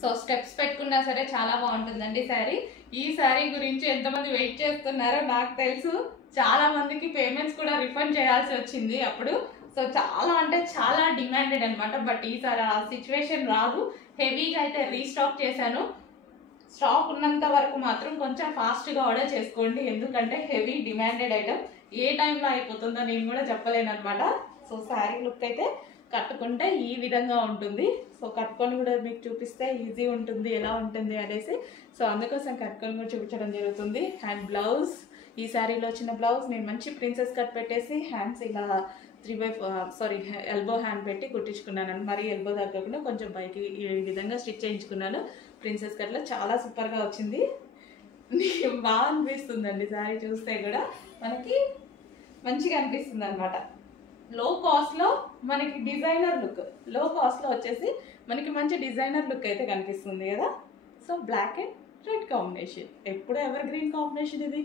So steps పెట్టుకున్నా సరే చాలా బాగుంటుందండి శారీ. ఈ శారీ గురించి ఎంతమంది వెయిట్ చేస్తున్నారో నాకు తెలుసు. చాలా మందికి పేమెంట్స్ కూడా రిఫండ్ చేయాల్సి వచ్చింది అప్పుడు. సో చాలా అంటే చాలా డిమాండెడ్ అనమాట. బట్ ఈసారి ఆ సిచ్యువేషన్ రాదు. హెవీగా అయితే రీస్టాక్ చేశాను. స్టాక్ ఉన్నంత వరకు మాత్రం కొంచెం ఫాస్ట్గా ఆర్డర్ చేసుకోండి, ఎందుకంటే హెవీ డిమాండెడ్ ఐటమ్. ఏ టైంలో అయిపోతుందో నేను కూడా చెప్పలేను అనమాట. సో శారీ లుక్ అయితే కట్టుకుంటే ఈ విధంగా ఉంటుంది. సో కట్టుకొని కూడా మీకు చూపిస్తే ఈజీ ఉంటుంది ఎలా ఉంటుంది అనేసి. సో అందుకోసం కట్టుకొని కూడా చూపించడం జరుగుతుంది. అండ్ బ్లౌజ్, ఈ శారీలో వచ్చిన బ్లౌజ్ నేను మంచి ప్రిన్సెస్ కట్ పెట్టేసి హ్యాండ్స్ ఇలా 3/4 ఎల్బో హ్యాండ్ పెట్టి కుట్టించుకున్నాను. మరి ఎల్బో తగ్గకుండా కొంచెం పైకి ఈ విధంగా స్టిచ్ చేయించుకున్నాను. ప్రిన్సెస్ కట్లో చాలా సూపర్గా వచ్చింది. బాగా అనిపిస్తుందండి శారీ చూస్తే కూడా మనకి మంచిగా అనిపిస్తుంది అనమాట. లో కాస్ట్లో మనకి డిజైనర్ లుక్, లో కాస్ట్లో వచ్చేసి మనకి మంచి డిజైనర్ లుక్ అయితే కనిపిస్తుంది కదా. So black and red combination, ఎప్పుడు ఎవర్ గ్రీన్ కాంబినేషన్ ఇది.